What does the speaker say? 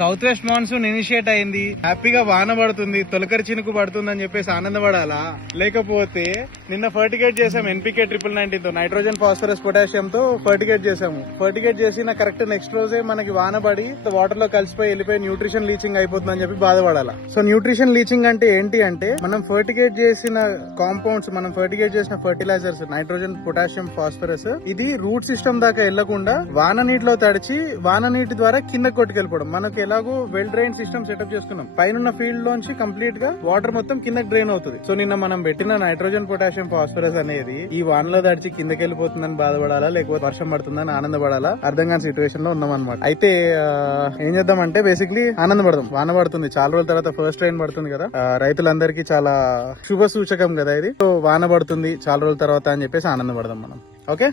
South west monsoon initiate అయింది, హ్యాపీగా వాన పడుతుంది, తొలకరి చినుకు పడుతుంది అని చెప్పేసి ఆనందపడాలా, లేకపోతే నిన్న ఫర్టిగేట్ చేసాం ఎన్పికే 999 తో, నైట్రోజన్ ఫాస్ఫరస్ పొటాషియం తో ఫర్టిగేట్ చేసాము. ఫర్టిగేట్ చేసిన కరెక్ట్ నెక్స్ట్ రోజే మనకి వాన పడి వాటర్ లో కలిసిపోయి వెళ్ళిపోయి న్యూట్రిషన్ లీచింగ్ అయిపోతుందని చెప్పి బాధపడాలా. సో న్యూట్రిషన్ లీచింగ్ అంటే ఏంటి అంటే, మనం ఫర్టిగేట్ చేసిన కాంపౌండ్స్, మనం ఫర్టిగేట్ చేసిన ఫర్టిలైజర్స్ నైట్రోజన్ పొటాషియం ఫాస్ఫరస్, ఇది రూట్ సిస్టమ్ దాకా వెళ్లకుండా వాన నీటిలో తడిచి వాన నీటి ద్వారా కింద కొట్టుకెళ్ళిపోవడం. మనకి ఎలాగో వెల్ డ్రైన్ సిస్టమ్ సెటప్ చేసుకున్నాం, పైన ఫీల్డ్ లోంచి కంప్లీట్ గా వాటర్ మొత్తం కిందకి డ్రైన్ అవుతుంది. సో నిన్న మనం పెట్టిన నైట్రోజన్ పొటాషియం ఫాస్ఫరస్ అనేది ఈ వానలో తడిచి కిందకి వెళ్ళిపోతుందని బాధపడాలా, లేకపోతే వర్షం పడుతుందని ఆనందపడాలా, అర్థం కాని సిచ్యువేషన్ లో ఉన్నాం అనమాట. అయితే ఏం చేద్దామంటే బేసిక్లీ ఆనందపడదాం. వాన పడుతుంది, చాలా రోజుల తర్వాత ఫస్ట్ రైన్ పడుతుంది కదా, రైతులందరికీ చాలా శుభ సూచకం కదా ఇది. సో వాన పడుతుంది చాలా రోజుల తర్వాత అని చెప్పేసి ఆనందపడదాం మనం. ఓకే.